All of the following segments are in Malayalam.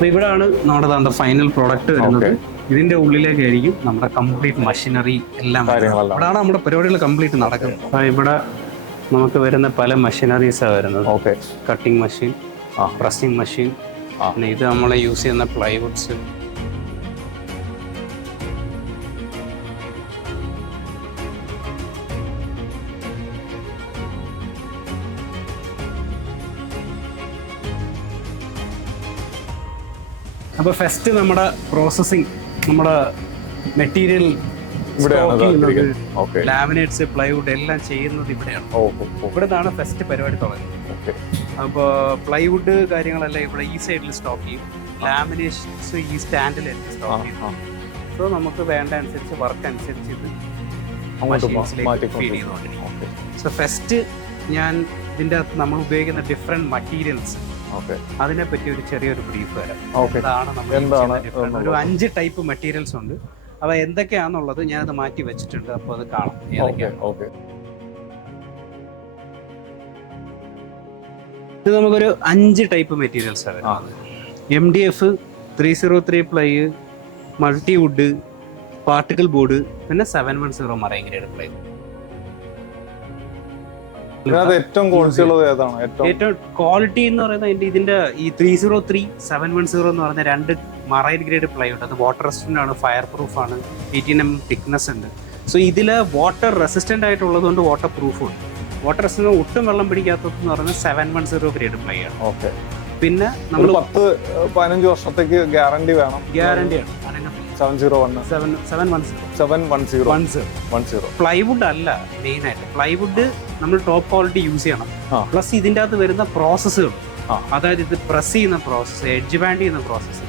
അപ്പോൾ ഇവിടെയാണ് നമ്മുടെ ഫൈനൽ പ്രോഡക്റ്റ് വരുന്നത്. ഇതിന്റെ ഉള്ളിലേക്കായിരിക്കും നമ്മുടെ കംപ്ലീറ്റ് മെഷീനറി എല്ലാം. ഇവിടെയാണ് നമ്മുടെ പരിപാടികൾ കംപ്ലീറ്റ് നടക്കുന്നത്. അപ്പോൾ ഇവിടെ നമുക്ക് വരുന്ന പല മെഷീനറീസാണ് വരുന്നത്. കട്ടിംഗ് മെഷീൻ, പ്രസ്സിംഗ് മെഷീൻ, പിന്നെ ഇത് നമ്മൾ യൂസ് ചെയ്യുന്ന പ്ലൈവുഡ്സ്. അപ്പോൾ ഫസ്റ്റ് നമ്മുടെ പ്രോസസ്സിങ്, നമ്മുടെ മെറ്റീരിയൽ ലാമിനേറ്റ്സ്, പ്ലൈവുഡ് എല്ലാം ചെയ്യുന്നത് ഇവിടെയാണ്. ഇവിടെ നിന്നാണ് ഫസ്റ്റ് പരിപാടി തുടങ്ങുന്നത്. അപ്പോൾ പ്ലൈവുഡ് കാര്യങ്ങളെല്ലാം ഇവിടെ ഈ സൈഡിൽ സ്റ്റോക്ക് ചെയ്യും, ലാമിനേഷൻസ് ഈ സ്റ്റാൻഡിലായിരിക്കും സ്റ്റോക്ക് ചെയ്യും. സോ നമുക്ക് വേണ്ട അനുസരിച്ച് വർക്ക് അനുസരിച്ച് ഇത് മെഷീൻസിലേക്ക് ഫീഡ് ചെയ്തുകൊണ്ടിരിക്കും. സോ ഫസ്റ്റ് ഞാൻ ഇതിൻ്റെ അകത്ത് നമ്മൾ ഉപയോഗിക്കുന്ന ഡിഫറെൻറ്റ് മറ്റീരിയൽസ്, അതിനെപ്പറ്റി ഒരു ചെറിയൊരു ബ്രീഫ് തരാം. ഒരു 5 ടൈപ്പ് മെറ്റീരിയൽസ് ഉണ്ട്. അവ എന്തൊക്കെയാണെന്നുള്ളത് ഞാനത് മാറ്റി വെച്ചിട്ടുണ്ട്. അപ്പോൾ അത് കാണാം ഏതൊക്കെയാണ്. ഇത് നമുക്കൊരു 5 ടൈപ്പ് മെറ്റീരിയൽസ് ആണ്. MDF, 303 ply, multiwood, particle board, പിന്നെ 710 മറൈൻ ഗ്രേഡ് പ്ലൈ. ഏറ്റവും ക്വാളിറ്റി എന്ന് പറയുന്നത് ഇതിന്റെ ഈ 303, 710 എന്ന് പറയുന്ന 2 മറൈൻ ഗ്രേഡ് പ്ലൈ ഉണ്ട്. അത് വാട്ടർ റെസിസ്റ്റന്റ് ആണ്, ഫയർ പ്രൂഫ് ആണ്, 18 mm തിക്നെസ് ഉണ്ട്. സോ ഇതിൽ വാട്ടർ റെസിസ്റ്റന്റ് ആയിട്ടുള്ളത് കൊണ്ട് വാട്ടർ പ്രൂഫും ഉണ്ട്. വാട്ടർ റെസിസ്റ്റന്റ് ഒട്ടും വെള്ളം പിടിക്കാത്തതെന്ന് പറയുന്നത് 710 ഗ്രേഡ് പ്ലൈ ആണ്. പിന്നെ നമ്മൾ 10-15 വർഷത്തേക്ക് ഗ്യാരണ്ടി വേണം. ഗ്യാരണ്ടിയാണ്. 710 പ്ലൈവുഡ് അല്ല മെയിൻ ആയിട്ട്. പ്ലൈവുഡ് നമ്മൾ ടോപ്പ് ക്വാളിറ്റി യൂസ് ചെയ്യണം. പ്ലസ് ഇതിൻ്റെ അകത്ത് വരുന്ന പ്രോസസ്സുകൾ, അതായത് ഇത് പ്രസ് ചെയ്യുന്ന പ്രോസസ്സ്, എഡ്ജ് ബാൻഡ് ചെയ്യുന്ന പ്രോസസ്സ്,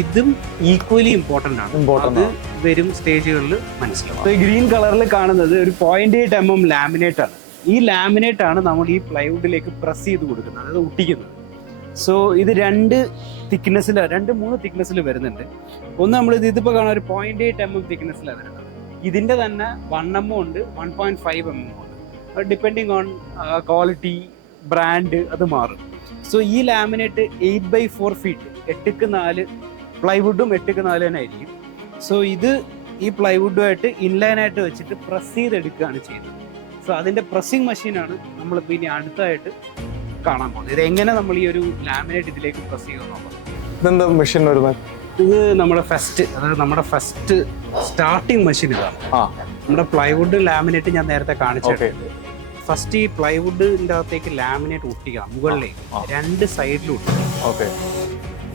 ഇതും ഈക്വലി ഇമ്പോർട്ടൻ്റ് ആണ്. അത് വരും സ്റ്റേജുകളിൽ മനസ്സിലാവും. ഈ ഗ്രീൻ കളറിൽ കാണുന്നത് ഒരു 0.8 mm ലാമിനേറ്റ് ആണ്. ഈ ലാമിനേറ്റ് ആണ് നമ്മൾ ഈ പ്ലൈവുഡിലേക്ക് പ്രസ് ചെയ്ത് കൊടുക്കുന്നത്, അതായത് ഒട്ടിക്കുന്നത്. സോ ഇത് 2 തിക്നെസ്സിൽ, 2-3 തിക്നെസ്സിൽ വരുന്നുണ്ട്. ഒന്ന് നമ്മൾ ഇതിപ്പോൾ കാണാൻ ഒരു 0.8 mm തിക്നെസ്സിലാണ് വരുന്നത്. ഇതിൻ്റെ തന്നെ 1 mm ഉണ്ട്, 1.5 mm ഉണ്ട്. ഡിപ്പെൻഡിങ് ഓൺ ക്വാളിറ്റി, ബ്രാൻഡ്, അത് മാറും. സോ ഈ laminate 8x4 feet, 8x4 പ്ലൈവുഡും 8x4 തന്നെ ആയിരിക്കും. സോ ഇത് ഈ പ്ലൈവുഡുമായിട്ട് ഇൻലൈനായിട്ട് വെച്ചിട്ട് പ്രസ് ചെയ്തെടുക്കുകയാണ് ചെയ്യുന്നത്. സോ അതിൻ്റെ പ്രസ്സിങ് മെഷീനാണ് നമ്മളിപ്പോൾ ഇനി അടുത്തായിട്ട് കാണാൻ പോകുന്നത്. ഇത് എങ്ങനെ നമ്മൾ ഈ ഒരു ലാമിനേറ്റ് ഇതിലേക്ക് പ്രസ് ചെയ്യുന്നത്. മെഷീൻ വരുന്നത് ഇത് നമ്മുടെ ഫസ്റ്റ് സ്റ്റാർട്ടിങ് മെഷീൻ ഇതാണ്. നമ്മുടെ പ്ലൈവുഡ് ലാമിനേറ്റ് ഞാൻ നേരത്തെ കാണിച്ചിട്ടുണ്ട്. ഫസ്റ്റ് ഈ പ്ലൈവുഡിൻ്റെ അകത്തേക്ക് ലാമിനേറ്റ് ഒട്ടിക്കണം. മുകളിലേക്ക് 2 സൈഡിലും ഒട്ടിക്കണം.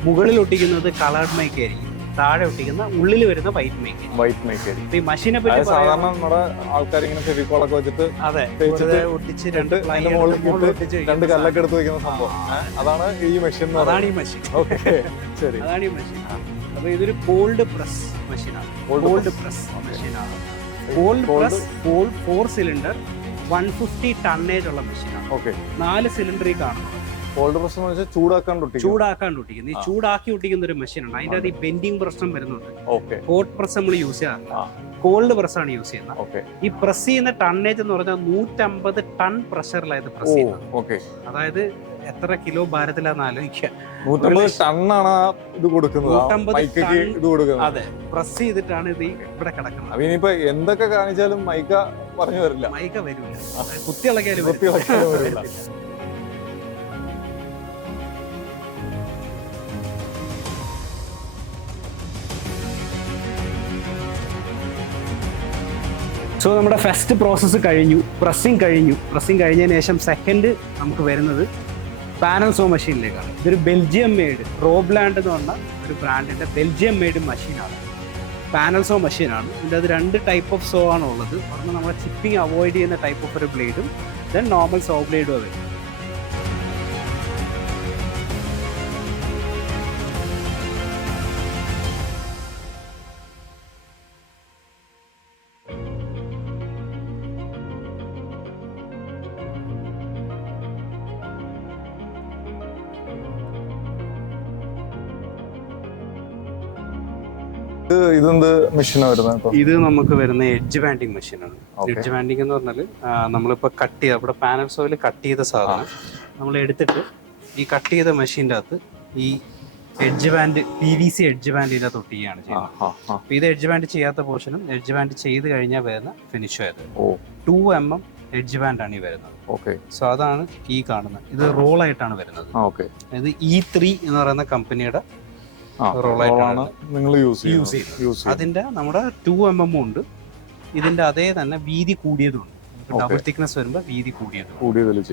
മുകളിൽ ഒട്ടിക്കുന്നത് കളർഡ് മൈക്ക് ആയിരിക്കും, താഴെ ഒട്ടിക്കുന്ന ഉള്ളിൽ വരുന്ന വൈറ്റ് മൈക്ക്. ഈ മഷീനെ പറ്റി സാധാരണ നമ്മുടെ ആൾക്കാർ ഇങ്ങനെ ഫെവിക്കോളൊക്കെ വെച്ചിട്ട് ഒട്ടിച്ച് 2 കല്ലൊക്കെ എടുത്ത് വെക്കുന്ന സംഭവം അതാണ് ഈ മെഷീൻ. അതാണ് ഈ മെഷീൻ. അപ്പൊ ഇതൊരു കോൾഡ് പ്രസ് മെഷീനാണ്. കോൾഡ് പ്രസ് മെഷീനാണ്. കോൾഡ് പ്രസ് 4 സിലിണ്ടർ 150 ടണ്ണേജ് ഉള്ള മെഷീനാണ്. 4 സിലിണ്ടറിൽ കാണുന്നത്. കോൾഡ് പ്രസ് എന്ന് വെച്ചാൽ ചൂടാക്കാൻ ഒട്ടിക്കുന്നത്. ഈ ചൂടാക്കി ഒട്ടിക്കുന്ന ഒരു മെഷീനാണ്. അതിന്റെ അത് ഈ ബെൻഡിങ് പ്രശ്നം വരുന്നുണ്ട്. ഹോട്ട് പ്രസ് നമ്മൾ യൂസ് ചെയ്യാറില്ല, കോൾഡ് പ്രസ് ആണ് യൂസ് ചെയ്യുന്നത്. ഈ പ്രസ് ചെയ്യുന്ന ടണ്ണേജ് എന്ന് പറഞ്ഞാൽ 150 ടൺ പ്രഷറിലായത് പ്രസ് ചെയ്യുന്നത്. അതായത് എത്ര കിലോ ഭാരത്തിലാന്ന് ആലോചിക്കുക. 150 ടണ്ണാണ് ഇത് കൊടുക്കുന്നത്. അതെ, പ്രസ് ചെയ്തിട്ടാണ് ഇത് ഇവിടെ കിടക്കുന്നത്. ഇനിയിപ്പോ എന്തൊക്കെ കാണിച്ചാലും മൈക്ക പറഞ്ഞു വരില്ല. മൈക്ക വരില്ല, കുത്തിയിളക്കിയാലും വരില്ല. സോ നമ്മുടെ ഫസ്റ്റ് പ്രോസസ്സ് കഴിഞ്ഞു, പ്രസ്സിങ് കഴിഞ്ഞതിന് ശേഷം സെക്കൻഡ് നമുക്ക് വരുന്നത് പാനൽ സോ മെഷീനിലേക്കാണ്. ഇതൊരു ബെൽജിയം മെയ്ഡ്, റോബ്ലാൻഡ് എന്ന് പറഞ്ഞ ഒരു ബ്രാൻഡിൻ്റെ ബെൽജിയം മെയ്ഡ് മെഷീനാണ്. പാനൽ സോ മെഷീനാണ്. ഇതിൻ്റെ അത് 2 ടൈപ്പ് ഓഫ് സോ ആണ് ഉള്ളത്. പറഞ്ഞാൽ നമ്മുടെ ചിപ്പിങ് അവോയ്ഡ് ചെയ്യുന്ന ടൈപ്പ് ഓഫ് ഒരു ബ്ലേഡും ദെൻ നോർമൽ സോ ബ്ലേഡും അത്. ഇതെന്ത് മെഷീനാണ് വരുന്നത്? ഇത് നമുക്ക് വരുന്ന എഡ്ജ് ബാൻഡിങ് മെഷീനാണ്. എഡ്ജ് ബാൻഡിങ് എന്ന് പറഞ്ഞാൽ നമ്മളിപ്പോൾ കട്ട് ചെയ്ത ഇവിടെ പാനൽ സോയിൽ കട്ട് ചെയ്ത സാധനം നമ്മൾ എടുത്തിട്ട് ഈ കട്ട് ചെയ്ത മെഷീൻ്റെ അകത്ത് ഈ edge band PVC edge band ഇതിനകത്ത് ഒട്ടിക്കുകയാണ് ചെയ്യുന്നത്. അപ്പോൾ ഇത് എഡ്ജ് ബാൻഡ് ചെയ്യാത്ത പോർഷനും എഡ്ജ് ബാൻഡ് ചെയ്ത് കഴിഞ്ഞാൽ വരുന്ന ഫിനിഷ് ആയത് 2 mm എഡ്ജ് ബാൻഡ് ആണ് ഈ വരുന്നത്. ഓക്കെ. സോ അതാണ് ഈ കാണുന്നത്. ഇത് റോൾ ആയിട്ടാണ് വരുന്നത്. ഇത് E3 എന്ന് പറയുന്ന കമ്പനിയുടെ റോൾ ആയിട്ടാണ് നിങ്ങൾ യൂസ് ചെയ്യുന്നത്. അതിന്റെ നമ്മുടെ 2 mm ഉണ്ട്. ഇതിന്റെ അതേ തന്നെ വീതി കൂടിയതുണ്ട്. ഡബിൾ തിക്നെസ് വരുമ്പോൾ വീതി കൂടിയതും.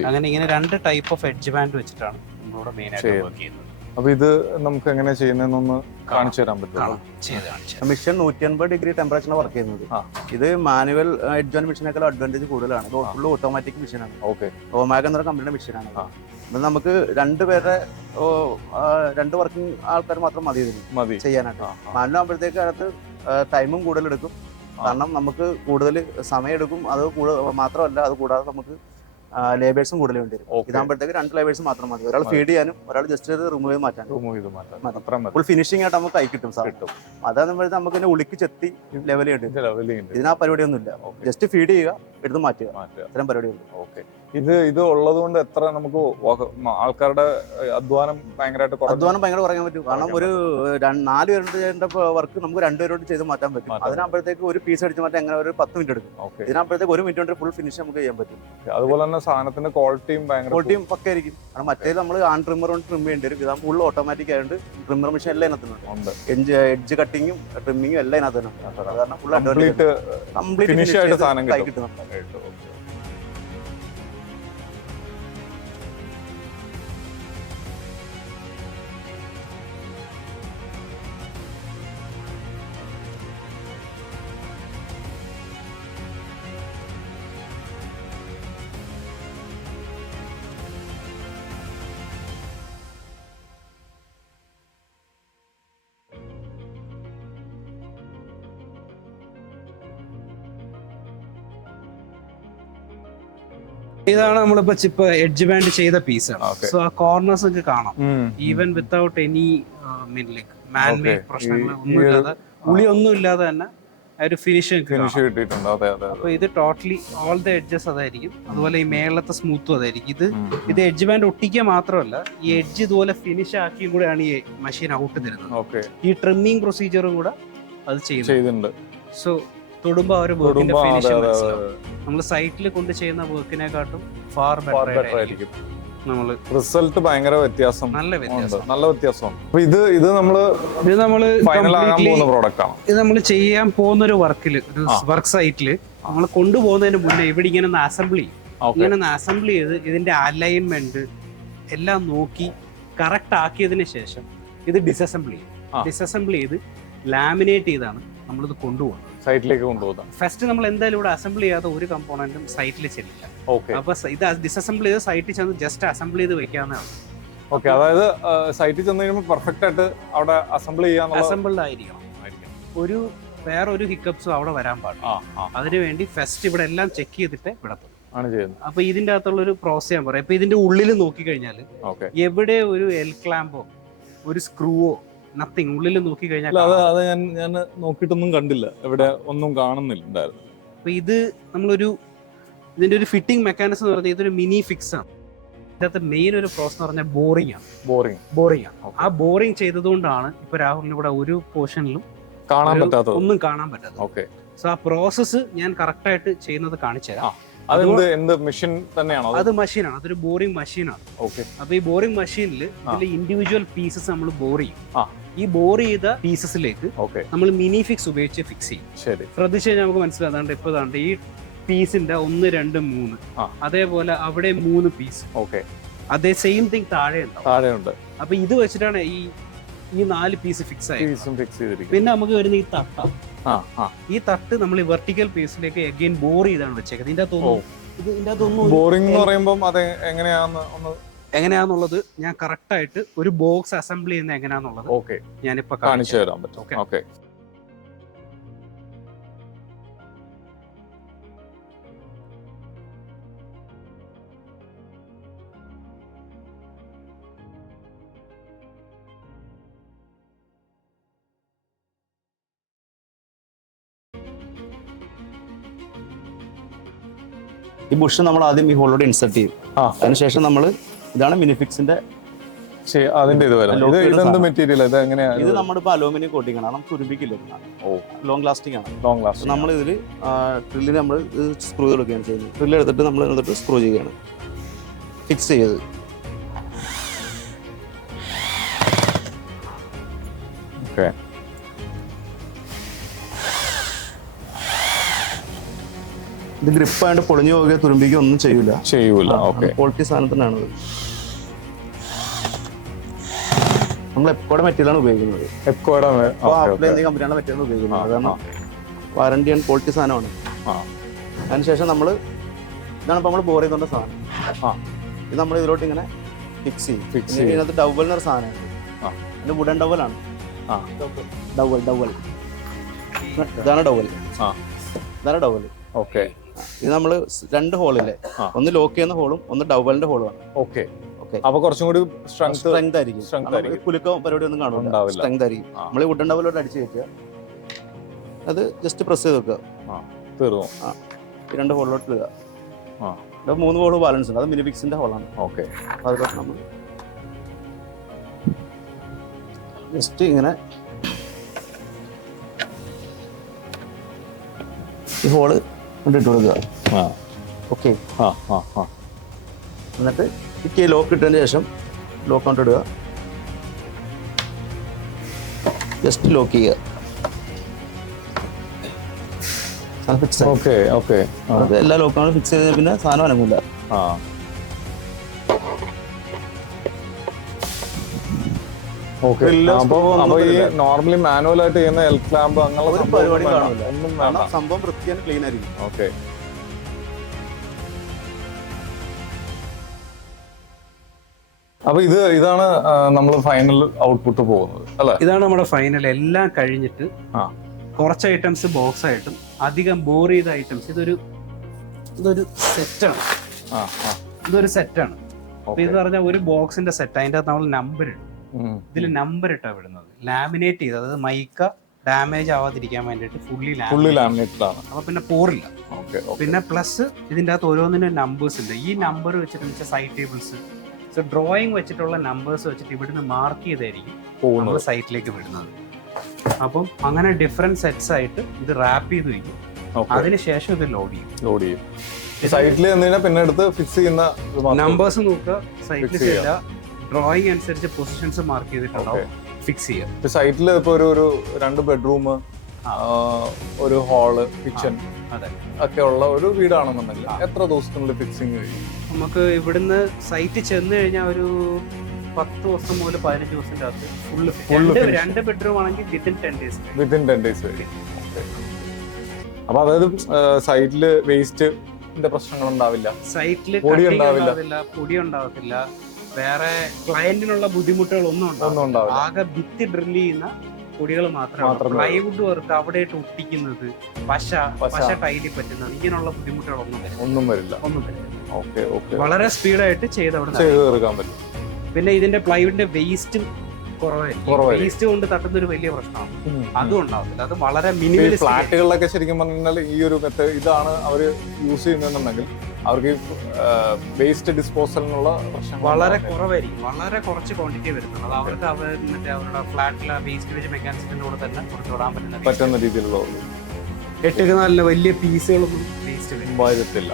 അങ്ങനെ ഇങ്ങനെ 2 ടൈപ്പ് ഓഫ് എഡ്ജ് ബാൻഡ് വെച്ചിട്ടാണ് നമ്മളിവിടെ മെയിൻ ആയിട്ട് വർക്ക് ചെയ്യുന്നത്. അപ്പൊ ഇത് നമുക്ക് എങ്ങനെ ചെയ്യുന്നതെന്നൊന്ന് കാണിച്ചു തരാൻ പറ്റുമോ? മിഷൻ 180 ഡിഗ്രി ടെമ്പറേച്ചറിന് വർക്ക് ചെയ്യുന്നത്. ഇത് മാനുവൽ എഡ്ജ് ബാൻഡ് മെഷീനേക്കാൾ അഡ്വാൻറ്റേജ് കൂടുതലാണ്. ഫുൾ ഓട്ടോമാറ്റിക് മെഷീനാണ്. ഒമാഗ എന്ന കമ്പനിയുടെ മെഷീനാണ്. ഇത് നമുക്ക് 2 പേരുടെ 2 വർക്കിംഗ് ആൾക്കാർ മാത്രം മതി ഇതിന് ചെയ്യാനായിട്ട്. മാനുവൽ ആകുമ്പോഴത്തേക്ക് അതിനകത്ത് ടൈമും കൂടുതൽ എടുക്കും. കാരണം നമുക്ക് കൂടുതൽ സമയം എടുക്കും. അത് മാത്രമല്ല, അത് കൂടാതെ നമുക്ക് ലേബേഴ്സും കൂടുതൽ വേണ്ടി വരും. ഇതാകുമ്പോഴത്തേക്ക് 2 ലേബേഴ്സ് മാത്രം മതി. ഒരാൾ ഫീഡ് ചെയ്യാനും ഒരാൾ ജസ്റ്റ് റിമൂവ് ചെയ്ത് മാറ്റാനും. ഫുൾ ഫിനിഷിംഗ് ആയിട്ട് നമുക്ക് കൈ കിട്ടും സാർ. അതാകുമ്പോഴത്തേക്ക് നമുക്ക് ഇതിനെ ഉളുക്കി ചെത്തി ലെവൽ ചെയ്യേണ്ടി. ഇതിനാ പരിപാടിയൊന്നുമില്ല. ജസ്റ്റ് ഫീഡ് ചെയ്യുക, എടുത്ത് മാറ്റുക, ഇത്തരം പരിപാടിയുണ്ട്. ഇത് ഉള്ളത് കൊണ്ട് എത്ര നമുക്ക് ആൾക്കാരുടെ അധ്വാനം ഭയങ്കരമായിട്ട് കുറയ്ക്കാൻ പറ്റും. കാരണം ഒരു 4 പേരുടെ ചെയ്യേണ്ട വർക്ക് നമുക്ക് 2 പേരോട് ചെയ്ത് മാറ്റാൻ പറ്റും. അതിനാകുമ്പോഴത്തേക്ക് ഒരു പീസ് അടിച്ച് മാറ്റാൻ എങ്ങനെ ഒരു 10 മിനിറ്റ് എടുക്കും. ഇതിനാകുമ്പോഴത്തേക്ക് 1 മിനിറ്റ് കൊണ്ട് ഫുൾ ഫിനിഷ് നമുക്ക് ചെയ്യാൻ പറ്റും. അതുപോലെ തന്നെ സാധനത്തിന്റെ ക്വാളിറ്റിയും പക്കായിരിക്കും. കാരണം മറ്റേത് നമ്മൾ ഹാൻഡ് ട്രിമ്മർ കൊണ്ട് ട്രിം ചെയ്യേണ്ടി വരും. ഇതാകുമ്പോൾ ഫുൾ ഓട്ടോമാറ്റിക് ആയതുകൊണ്ട് ട്രിമ്മർ മെഷീൻ എല്ലാം ഇതിനകത്തുണ്ട്. എഡ്ജ് കട്ടിങ്ങും ട്രിമ്മിങ്ങും എല്ലാം ഇതിനകത്തുണ്ട്. കാരണം ഫുൾ കംപ്ലീറ്റ് ഫിനിഷ് ആയിട്ട് സാധനം കൈ കിട്ടുന്നുണ്ട്. ഇതാണ് നമ്മളിപ്പോ എഡ്ജ് ബാൻഡ് ചെയ്ത പീസാണ്. സോ ആ കോർണേഴ്സ് ഒക്കെ കാണാം. ഈവൻ വിത്തൗട്ട് എനി മാൻമേഡ് പ്രശ്നങ്ങൾ ഒന്നുമില്ലാതെ, ഒന്നും ഇല്ലാതെ തന്നെ ഒരു ഫിനിഷ് കിട്ടിയിട്ടുണ്ട്. അപ്പൊ ഇത് ടോട്ടലി ഓൾ ദ എഡ്ജസ് അതായിരിക്കും. അതുപോലെ ഈ മേളത്തെ സ്മൂത്തും അതായിരിക്കും. ഇത് എഡ്ജ് ബാൻഡ് ഒട്ടിക്കുക മാത്രമല്ല, ഈ എഡ്ജ് ഇതുപോലെ ഫിനിഷ് ആക്കിയും കൂടെയാണ് ഈ മെഷീൻ ഔട്ട് തരുന്നത്. ഈ ട്രിമ്മിങ് പ്രൊസീജിയറും കൂടെ അത് ചെയ്യുന്നുണ്ട്. സോ തൊടുമ്പോ ആ ഒരു വർക്കിന്റെ ഫിനിഷിംഗ് മനസ്സിലാവും. നമ്മൾ സൈറ്റിൽ കൊണ്ട് ചെയ്യുന്ന വർക്കിനെക്കാട്ടും ഫാർ ബെറ്റർ ആയിരിക്കും. റിസൾട്ട് ഭയങ്കര വ്യത്യാസം, നല്ല വ്യത്യാസം. ഇത് നമ്മൾ ചെയ്യാൻ പോകുന്ന ഒരു വർക്കില്, ഒരു വർക്ക് സൈറ്റില് നമ്മൾ കൊണ്ടുപോകുന്നതിന് മുന്നേ ഇവിടെ ഇങ്ങനെ ഒന്ന് അസംബിൾ ചെയ്യും. ഇങ്ങനെ ഒന്ന് അസംബിൾ ചെയ്ത് ഇതിന്റെ അലൈൻമെന്റ് എല്ലാം നോക്കി കറക്റ്റ് ആക്കിയതിന് ശേഷം ഇത് ഡിസസംബിൾ ചെയ്യും. ഡിസസംബിൾ ചെയ്ത് ലാമിനേറ്റ് ചെയ്താണ് നമ്മളിത് കൊണ്ടുപോകുന്നത്, സൈറ്റിലേക്ക് കൊണ്ടുപോകുന്നത്. ഫസ്റ്റ് നമ്മൾ എന്തായാലും ഇവിടെ അസംബിൾ ചെയ്യാതെ ഒരു കമ്പോണന്റും സൈറ്റിൽ ചെല്ലില്ല. അപ്പൊ ഇത് ഡിസസംബിൾ ചെയ്ത് സൈറ്റിൽ ചെന്ന് ജസ്റ്റ് അസംബിൾ ചെയ്ത് വെക്കാവുന്നതാണ്. അതായത് സൈറ്റിൽ ചെന്ന് കഴിയുമ്പോൾ പെർഫെക്റ്റ് ആയിട്ട് അവിടെ അസംബിൾഡ് ആയിരിക്കണം. വേറൊരു ഹിക്കപ്സും അവിടെ വരാൻ പാടില്ല. അതിനുവേണ്ടി ഫസ്റ്റ് ഇവിടെ എല്ലാം ചെക്ക് ചെയ്തിട്ട് വിടത്തുള്ളൂ. അപ്പൊ ഇതിന്റെ അകത്തുള്ള ഒരു പ്രോസസ് ഞാൻ പറയാം. ഇപ്പൊ ഇതിന്റെ ഉള്ളിൽ നോക്കിക്കഴിഞ്ഞാൽ എവിടെ ഒരു എൽ ക്ലാമ്പോ ഒരു സ്ക്രൂവോ നത്തിങ് ഉള്ളിൽ നോക്കി കഴിഞ്ഞാൽ ഞാൻ നോക്കിയിട്ടൊന്നും കണ്ടില്ല, എവിടെ ഒന്നും കാണുന്നില്ലായിരുന്നു. അപ്പൊ ഇത് ഇതിന്റെ ഒരു ഫിറ്റിംഗ് മെക്കാനിസം എന്ന് പറഞ്ഞാൽ ഇതൊരു മിനി ഫിക്സ് ആണ്. ഇതിനകത്ത് മെയിൻ ഒരു പ്രോസസ് എന്ന് പറഞ്ഞാൽ ബോറിംഗ് ആണ്. ആ ബോറിംഗ് ചെയ്തതുകൊണ്ടാണ് ഇപ്പൊ രാഹുലിന് ഇവിടെ ഒരു പോർഷനിലും ഒന്നും കാണാൻ പറ്റാത്തത്. സോ ആ പ്രോസസ്സ് ഞാൻ കറക്റ്റ് ആയിട്ട് ചെയ്യുന്നത് കാണിച്ചു തരാം. മെഷീൻ തന്നെയാണോ? അത് മെഷീനാണ്, അതൊരു ബോറിംഗ് മെഷീനാണ്. അപ്പൊ ഈ ബോറിംഗ് മെഷീനിൽ ഇതിൽ ഇൻഡിവിജ്വൽ പീസസ് നമ്മൾ ബോർ ചെയ്യും. ഈ ബോർ ചെയ്ത പീസസിലേക്ക് നമ്മൾ മിനി ഫിക്സ് ഉപയോഗിച്ച് ഫിക്സ് ചെയ്യും. ശ്രദ്ധിച്ചു കഴിഞ്ഞാൽ നമുക്ക് മനസ്സിലാകാണ്ട് ഇപ്പൊ ഈ പീസിന്റെ 1, 2, 3 അതേപോലെ അവിടെ 3 പീസ് അതേ സെയിം തിങ് താഴെ ഉണ്ട്. അപ്പൊ ഇത് വെച്ചിട്ടാണ് ഈ 4 പീസ് ഫിക്സ് ആയത്. പിന്നെ നമുക്ക് വരുന്ന ഈ തട്ട, ഈ തട്ട് നമ്മൾ വെർട്ടിക്കൽ പീസിലേക്ക് അഗൈൻ ബോർ ചെയ്താണ് വെച്ചേക്കുന്നത്. ഇതിന്റെ അകത്തൊന്നും ബോറിംഗ് എന്ന് പറയുമ്പോൾ അത് എങ്ങനെയാന്നുള്ളത് ഞാൻ കറക്റ്റ് ആയിട്ട് ഒരു ബോക്സ് അസംബിൾ ചെയ്യുന്ന എങ്ങനെയാന്നുള്ളത് ഞാനിപ്പോ കാണിച്ചു തരാൻ പറ്റും. ഈ ബുഷ് നമ്മൾ ആദ്യം ഈ ഹോളിലൂടെ ഇൻസെർട്ട് ചെയ്യും. അതിനുശേഷം നമ്മൾ ഇതാണ് മിനിഫിക്സിന്റെ അതിന്റെ ഇത് വരാം. ഇതെന്ത് മെറ്റീരിയൽ? ഇത് എങ്ങനെയാ? ഇത് നമ്മളിപ്പോ അലൂമിനിയം കോട്ടിംഗ് ആണ്, നമുക്ക് തുരുമ്പിക്കില്ല. ലോങ് ലാസ്റ്റിംഗ് ആണ്. Long last. നമ്മൾ ഇതിൽ ഡ്രില്ലിന് നമ്മൾ സ്ക്രൂ എടുക്കുകയാണ് ചെയ്യുന്നത്. ഡ്രില്ല് എടുത്തിട്ട് നമ്മൾ എന്നിട്ട് സ്ക്രൂ ചെയ്യുകയാണ്, ഫിക്സ് ചെയ്ത്. ഓക്കെ. ഇത് ഗ്രിപ്പായിട്ട് പൊളിഞ്ഞു പോകുകയോ തുരുമ്പിക്കുകയോ ഒന്നും ചെയ്യൂല. ഓക്കെ. ക്വാളിറ്റി സാധനത്തിനാണ്. നമ്മൾ എപ്പോഴും മെറ്റീരിയലാണ് ഉപയോഗിക്കുന്നത്. കമ്പനിയാണ് മെറ്റീരിയൽ ഉപയോഗിക്കുന്നത്. അതാണ് വാറണ്ടി ആൻഡ് ക്വാളിറ്റി സാധനമാണ്. അതിനുശേഷം നമ്മൾ ഇതാണ് ഇപ്പോൾ നമ്മൾ ബോർ ചെയ്തുകൊണ്ട സാധനം. ഇത് നമ്മൾ ഇതിലോട്ട് ഇങ്ങനെ ഫിക്സ് ചെയ്യും. ഇതിനകത്ത് ഡബിൾ എന്നൊരു സാധനമാണ്. ഇത് വുഡൻ ഡബിളാണ്. ഡബിൾ ഇതാണ് ഡബിൾ. ഓക്കെ. ഇത് നമ്മൾ 2 ഹോളില്ലേ, ഒന്ന് ലോക്ക് ചെയ്യുന്ന ഹോളും ഒന്ന് ഡബിളിന്റെ ഹോളുമാണ്. ഓക്കെ. അപ്പൊ കുറച്ചും കൂടി സ്ട്രെങ്ത് ആയിരിക്കും. കുലുക്കോ പരിപാടി ഒന്നും കാണില്ല. സ്ട്രെങ്ത് ആയിരിക്കും. നമ്മൾ വുഡൻ ഡബിളോട്ട് അടിച്ചു കയറ്റുക, അത് ജസ്റ്റ് പ്രസ് ചെയ്ത് വെക്കുക, തീർന്നു. ഈ 2 ഹോളിലോട്ട് ഇടുക. 3 ഹോൾ ബാലൻസ് ഉണ്ട്, അത് മിനിഫിക്സിന്റെ ഹോളാണ്. ഓക്കെ. അതിലോട്ട് നമ്മൾ ജസ്റ്റ് ഇങ്ങനെ ഈ ഹോള് ഇട്ട് കൊടുക്കുക. ഓക്കെ. എന്നിട്ട് ഈ ലോക്ക് ഇട്ടതിന് ശേഷം ലോക്ക് കൊണ്ട് ഇടുക, ജസ്റ്റ് ലോക്ക് ചെയ്യുക. എല്ലാ ലോക്കാണ് ഫിക്സ് ചെയ്ത് പിന്നെ സാധനം അനങ്ങില്ല. നോർമലി മാനുവൽ ആയിട്ട് ചെയ്യുന്ന എൽ ക്ലാമ്പ് അങ്ങനെ പരിപാടി കാണില്ല. സംഭവം വൃത്തിയാണ്, ക്ലീൻ ആയിരിക്കും. ഓക്കെ. അപ്പൊ ഇതാണ് നമ്മൾ ഫൈനൽ ഔട്ട്പുട്ട് പോകുന്നത് അല്ലെ? ഇതാണ് നമ്മുടെ ഫൈനൽ. എല്ലാം കഴിഞ്ഞിട്ട് കുറച്ച് ഐറ്റംസ് ബോക്സ് ആയിട്ടും അധികം ബോർ ചെയ്ത ഐറ്റംസ് ഇതൊരു സെറ്റാണ്. ഇതൊരു സെറ്റാണ്. അപ്പൊ ഇത് പറഞ്ഞാൽ ഒരു ബോക്സിന്റെ സെറ്റ്, അതിൻ്റെ അകത്ത് നമ്മൾ നമ്പർ ഇടും. ഇതിൽ നമ്പർ ഇട്ടാ വിടുന്നത്, ലാമിനേറ്റ് ചെയ്ത്, അതായത് മൈക്ക ഡാമേജ് ആവാതിരിക്കാൻ വേണ്ടിയിട്ട് ഫുള്ളി ലാമിനേറ്റഡ് ആണ്. അപ്പൊ പിന്നെ പോറില്ല. പിന്നെ പ്ലസ് ഇതിൻ്റെ അകത്ത് ഓരോന്നിനും നമ്പേഴ്സ് ഉണ്ട്. ഈ നമ്പർ വെച്ചിട്ട് സൈറ്റ് ടേബിൾസ്, ഡ്രോയിങ് വെച്ചിട്ടുള്ള നമ്പേഴ്സ് വെച്ചിട്ട് ഇവിടുന്ന് മാർക്ക് ചെയ്തായിരിക്കും സൈറ്റിലേക്ക് വിടുന്നത്. അപ്പം അങ്ങനെ ഡിഫറെന്റ് സെറ്റ്സ് ആയിട്ട് ഇത് റാപ്പ് ചെയ്ത് വയ്ക്കും. അതിനുശേഷം ഇത് ലോഡ് ചെയ്യും. സൈറ്റിൽ പിന്നെ എടുത്ത് ഫിക്സ് ചെയ്യുന്ന നമ്പേഴ്സ് നോക്കുക, സൈറ്റിൽ ചെയ്ത ഡ്രോയിങ് അനുസരിച്ച് പൊസിഷൻസ് മാർക്ക് ചെയ്തിട്ടുണ്ടാവും, ഫിക്സ് ചെയ്യാം. സൈറ്റിൽ ഇപ്പൊ ഒരു 2 ബെഡ്റൂം, ഒരു ഹാള്, കിച്ചൺ ഒക്കെ ഉള്ള ഒരു വീടാണെന്നുണ്ടെങ്കിൽ എത്ര ദിവസത്തിനുള്ളിൽ ഫിക്സിങ് കഴിയും? നമുക്ക് ഇവിടുന്ന് സൈറ്റ് ചെന്ന് കഴിഞ്ഞാൽ ഒരു 10 ദിവസം മുതൽ 15 ദിവസത്തിന്റെ അകത്ത് ഫുള്ള് 2 ബെഡ്റൂം ആണെങ്കിൽ വിത്തിൻ 10 days വരും. അപ്പൊ അതായത് സൈറ്റില് വേസ്റ്റിന്റെ പ്രശ്നങ്ങൾ ഉണ്ടാവില്ല, സൈറ്റില് പൊടി ഉണ്ടാവത്തില്ല, വേറെ ക്ലയന്റിനുള്ള ബുദ്ധിമുട്ടുകളൊന്നും ഉണ്ടാവില്ല. ആകെ ഭിത്തി ഡ്രില്ല് ചെയ്യുന്ന പൊടികൾ മാത്രമാണ്. പ്ലൈവുഡ് വർക്ക് അവിടെ ഒട്ടിക്കുന്നത്, പശ ടൈലിൽ പറ്റുന്നത്, ഇങ്ങനെയുള്ള ബുദ്ധിമുട്ടുകളൊന്നും വരില്ല. വളരെ സ്പീഡായിട്ട് ചെയ്ത് തീർക്കാൻ പറ്റും. പിന്നെ ഇതിന്റെ പ്ലൈവുഡിന്റെ വേസ്റ്റ് കുറവായിരിക്കും. വേസ്റ്റ് കൊണ്ട് തട്ടുന്ന ഒരു വലിയ പ്രശ്നമാണ്, അതും ഉണ്ടാവത്തില്ല. അത് വളരെ മിനിമം. ഫ്ലാറ്റുകളിലൊക്കെ ശരിക്കും പറഞ്ഞാൽ ഈ ഒരു മെത്തേഡ് ഇതാണ് അവർ യൂസ് ചെയ്യുന്നുണ്ടെങ്കിൽ അവർക്ക് വേസ്റ്റ് ഡിസ്പോസലിനുള്ള പ്രശ്നം വളരെ കുറവായിരിക്കും. വളരെ കുറച്ച് ക്വാണ്ടിറ്റി വരുന്നുള്ളൂ. അത് അവർക്ക് അവരുടെ ഫ്ലാറ്റിലെ വേസ്റ്റ് വെച്ച് മെക്കാനിസത്തിന്റെ കൂടെ തന്നെ കൊടുത്തുവിടാൻ പറ്റുന്ന രീതിയിലുള്ള എട്ടുക നല്ല വലിയ പീസുകളൊന്നും വേസ്റ്റ് വരത്തില്ല.